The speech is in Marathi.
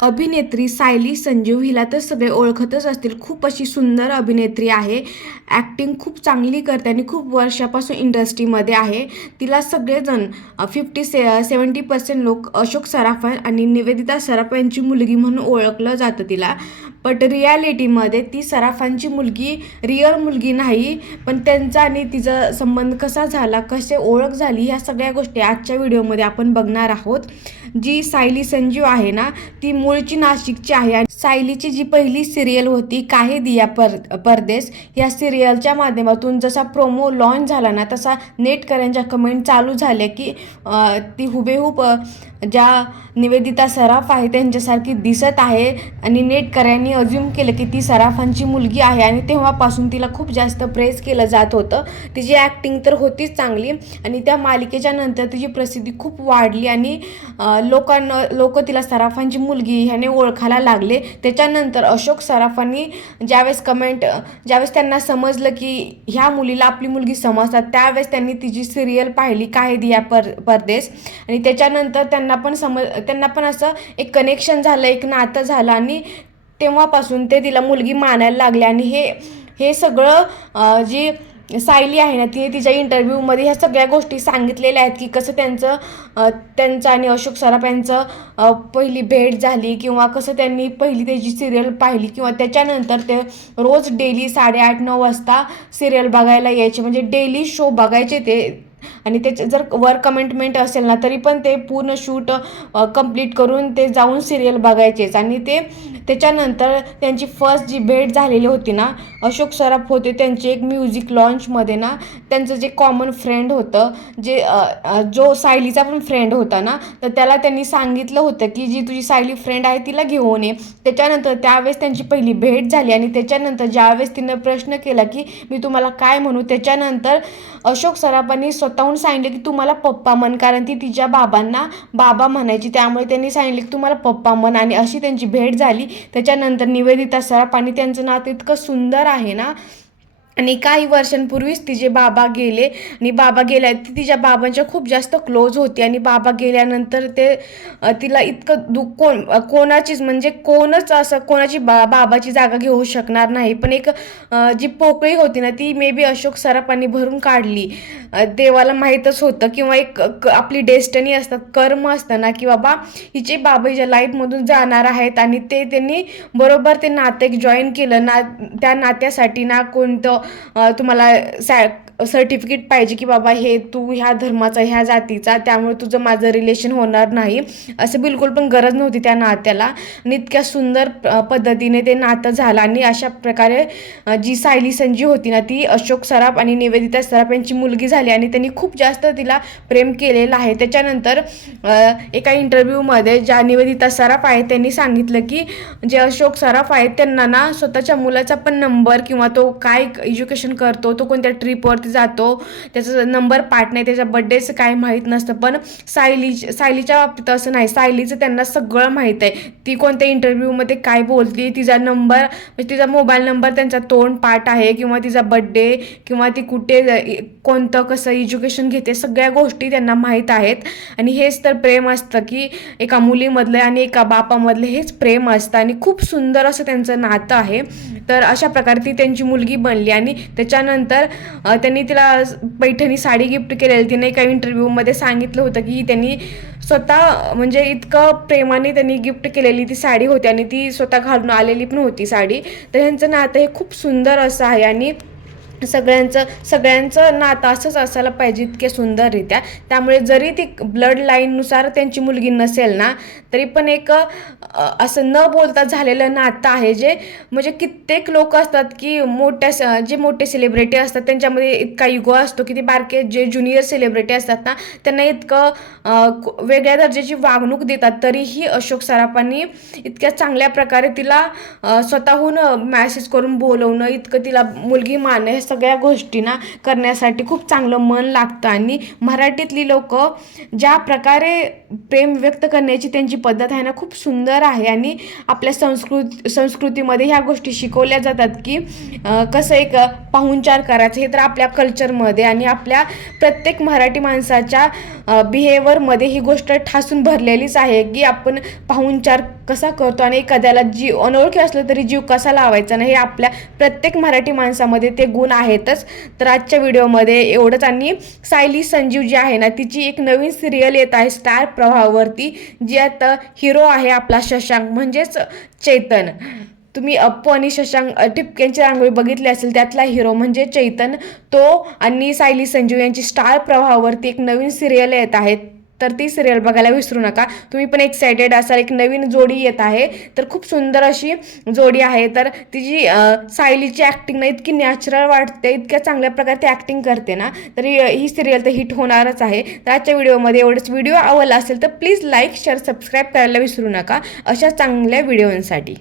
अभिनेत्री सायली संजीव हिला तर सगळे ओळखतच असतील. खूप अशी सुंदर अभिनेत्री आहे. ॲक्टिंग खूप चांगली करते आणि खूप वर्षापासून इंडस्ट्रीमध्ये आहे. तिला सगळेजण फिफ्टी से सेवन्टी पर्सेंट लोक अशोक सराफ आणि निवेदिता सराफ यांची मुलगी म्हणून ओळखलं जातं तिला. बट रियालिटीमध्ये ती सराफांची मुलगी रिअल मुलगी नाही. पण त्यांचा आणि तिचा संबंध कसा झाला कसे ओळख झाली ह्या सगळ्या गोष्टी आजच्या व्हिडिओमध्ये आपण बघणार आहोत. जी सायली संजीव आहे ना ती मूळची नाशिकची आहे आणि सायलीची जी पहिली सिरियल होती काहे दिया पर परदेस या सिरियलच्या माध्यमातून जसा प्रोमो लॉन्च झाला ना तसा नेटकऱ्यांच्या कमेंट चालू झाल्या की अं, ती हुबेहूब ज्या निवेदिता सराफ आहे त्यांच्यासारखी दिसत आहे आणि नेटकऱ्यांनी अज्युम केलं की ती सराफांची मुलगी आहे आणि तेव्हापासून तिला खूप जास्त प्रेस केलं जात होतं. तिची ॲक्टिंग तर होतीच चांगली आणि त्या मालिकेच्या नंतर तिची प्रसिद्धी खूप वाढली आणि लोकांना लोक तिला सराफांची मुलगी ह्याने ओळखायला लागले. त्याच्यानंतर अशोक सराफांनी ज्यावेळेस कमेंट ज्यावेळेस त्यांना समजलं की ह्या मुलीला आपली मुलगी समजतात त्यावेळेस त्यांनी तिची सिरियल पाहिली काय दिया पर परदेस. आणि त्याच्यानंतर त्यांना त्यांना पण समज त्यांना पण असं एक कनेक्शन झालं एक नातं झालं आणि तेव्हापासून ते तिला मुलगी मानायला लागले आणि हे हे सगळं जी सायली आहे ना तिने तिच्या इंटरव्ह्यूमध्ये ह्या सगळ्या गोष्टी सांगितलेल्या आहेत की कसं त्यांचं त्यांचं आणि अशोक सराफ यांचं पहिली भेट झाली किंवा कसं त्यांनी पहिली त्याची सिरियल पाहिली किंवा त्याच्यानंतर ते रोज डेली साडेआठ नऊ वाजता सिरियल बघायला यायचे. म्हणजे डेली शो बघायचे ते आणि त्याचे जर वर कमेंटमेंट असेल ना तरी पण ते पूर्ण शूट कंप्लीट करून ते जाऊन सिरियल बघायचेच. आणि ते त्याच्यानंतर त्यांची फर्स्ट जी भेट झालेली होती ना अशोक सराफ होते त्यांचे एक म्युझिक लॉन्चमध्ये ना त्यांचं जे कॉमन फ्रेंड होतं जे जो सायलीचा पण फ्रेंड होता ना तर त्याला त्यांनी सांगितलं होतं की जी तुझी सायली फ्रेंड आहे तिला घेऊन ये. त्याच्यानंतर त्यावेळेस त्यांची पहिली भेट झाली आणि त्याच्यानंतर ज्यावेळेस तिनं प्रश्न केला की मी तुम्हाला काय म्हणू त्याच्यानंतर अशोक सराफांनी स्वतःहून सांगितलं की तुम्हाला पप्पा म्हण कारण ती तिच्या बाबांना बाबा म्हणायची. त्यामुळे त्यांनी सांगितलं की तुम्हाला पप्पा म्हण आणि अशी त्यांची भेट झाली. त्याच्यानंतर निवेदिता सराफ आणि त्यांचं नातं इतकं सुंदर आहे ना आणि काही वर्षांपूर्वीच तिचे बाबा गेले. आणि बाबा गेल्या ती तिच्या बाबांच्या खूप जास्त क्लोज होती. आणि बाबा गेल्यानंतर ते तिला इतकं दुःख कोण कोणाचीच म्हणजे कोणच असं कोणाची बा बाबाची जागा घेऊ शकणार नाही. पण एक जी पोकळी होती ना ती मे बी अशोक सराफांनी भरून काढली. देवाला माहीतच होतं किंवा एक क- आपली डेस्टनी असतात कर्म असतं ना की बाबा हिचे बाबा हिच्या लाईफमधून जाणार आहेत. आणि ते त्यांनी बरोबर ते नातं एक जॉईन केलं. ना त्या नात्यासाठी ना कोणतं तुम्हाला सॅ सर्टिफिकेट पाहिजे की बाबा हे तू ह्या धर्माचा ह्या जातीचा त्यामुळे तुझं माझं रिलेशन होणार नाही. असं बिलकुल पण गरज नव्हती त्या नात्याला. आणि इतक्या सुंदर पद्धतीने ते नातं झालं. आणि अशा प्रकारे जी सायली संजी होती ना ती अशोक सराफ आणि निवेदिता सराफ यांची मुलगी झाली. आणि त्यांनी खूप जास्त तिला प्रेम केलेलं आहे. त्याच्यानंतर एका इंटरव्ह्यूमध्ये ज्या निवेदिता सराफ आहेत त्यांनी सांगितलं की जे अशोक सराफ आहेत त्यांना ना स्वतःच्या मुलाचा पण नंबर किंवा तो काय एज्युकेशन करतो तो कोणत्या जातो. त्याचा नंबर पाठ नाही त्याच्या बड्डेचं काय माहीत नसतं. पण सायली सायलीच्या बाबतीत असं नाही. सायलीचं त्यांना सगळं माहीत आहे. ती कोणत्या इंटरव्ह्यूमध्ये काय बोलते तिचा नंबर म्हणजे तिचा मोबाईल नंबर त्यांचा तोंड पाठ आहे किंवा तिचा बड्डे किंवा ती कुठे कोणतं कसं एज्युकेशन घेते सगळ्या गोष्टी त्यांना माहीत आहेत. आणि हेच तर प्रेम असतं की एका मुलीमधलं आणि एका बापामधलं हेच प्रेम असतं. आणि खूप सुंदर असं त्यांचं नातं आहे. तर अशा प्रकारे ती त्यांची मुलगी बनली आणि त्याच्यानंतर त्यांनी त्यांनी तिला पैठणी साडी गिफ्ट केलेली. तिने एका इंटरव्ह्यूमध्ये सांगितलं होतं की त्यांनी स्वतः म्हणजे इतकं प्रेमाने त्यांनी गिफ्ट केलेली ती साडी होती आणि ती स्वतः घालून आलेली पण होती साडी. तर ह्यांचं नातं हे खूप सुंदर असं आहे आणि सगळ्यांचं सगळ्यांचं नातं असंच असायला पाहिजे इतके सुंदररित्या. त्यामुळे जरी ती ब्लड लाईननुसार त्यांची मुलगी नसेल ना तरी पण एक असं न बोलता झालेलं नातं आहे जे म्हणजे कित्येक लोक असतात की मोठ्या स- जे मोठे सेलिब्रिटी असतात त्यांच्यामध्ये इतका युगो असतो की ते बारके जे ज्युनियर सेलिब्रिटी असतात ना त्यांना इतकं वेगळ्या दर्जाची वागणूक देतात. तरीही अशोक सराफांनी इतक्या चांगल्या प्रकारे तिला स्वतःहून मॅसेज करून बोलवणं इतकं तिला मुलगी मानणं हे सगळ्या गोष्टी ना करण्यासाठी खूप चांगलं मन लागतं. आणि मराठीतली लोक ज्या प्रकारे प्रेम व्यक्त करण्याची त्यांची पद्धत आहे ना खूप सुंदर आहे. आणि आपल्या संस्कृत संस्कृतीमध्ये ह्या गोष्टी शिकवल्या जातात की कसं एक पाहुणचार करायचं हे तर आपल्या कल्चरमध्ये आणि आपल्या प्रत्येक मराठी माणसाच्या बिहेवरमध्ये ही गोष्ट ठासून भरलेलीच आहे की आपण पाहुणचार कसा करतो आणि एखाद्याला जीव अनोळखी असलं तरी जीव कसा लावायचा ना हे आपल्या प्रत्येक मराठी माणसामध्ये ते गुण आहेतच. तर आजच्या व्हिडिओमध्ये एवढंच आणि सायली संजीव जी आहे ना तिची एक नवीन सिरियल येत आहे स्टार प्रवाहावरती जी आता हिरो आहे आपला शशांक म्हणजेच चैतन. तुम्ही अप्पू आणि शशांक ठिपक्यांची रांगोळी बघितली असेल त्यातला हिरो म्हणजे चैतन. तो आणि सायली संजीव यांची स्टार प्रवाहावरती एक नवीन सिरियल येत आहेत तर ती सिरियल बघायला विसरू नका. तुम्ही पण एक्सायटेड असाल एक नवीन जोडी येत आहे. तर खूप सुंदर अशी जोडी आहे. तर तिची सायलीची ॲक्टिंग ना इतकी नॅचरल वाटते इतक्या चांगल्या प्रकारे ती ॲक्टिंग करते ना तर ही ही सिरियल तर हिट होणारच आहे. तर आजच्या व्हिडिओमध्ये एवढंच. व्हिडिओ आवडला असेल तर प्लीज लाईक शेअर सबस्क्राईब करायला विसरू नका. अशा चांगल्या व्हिडिओंसाठी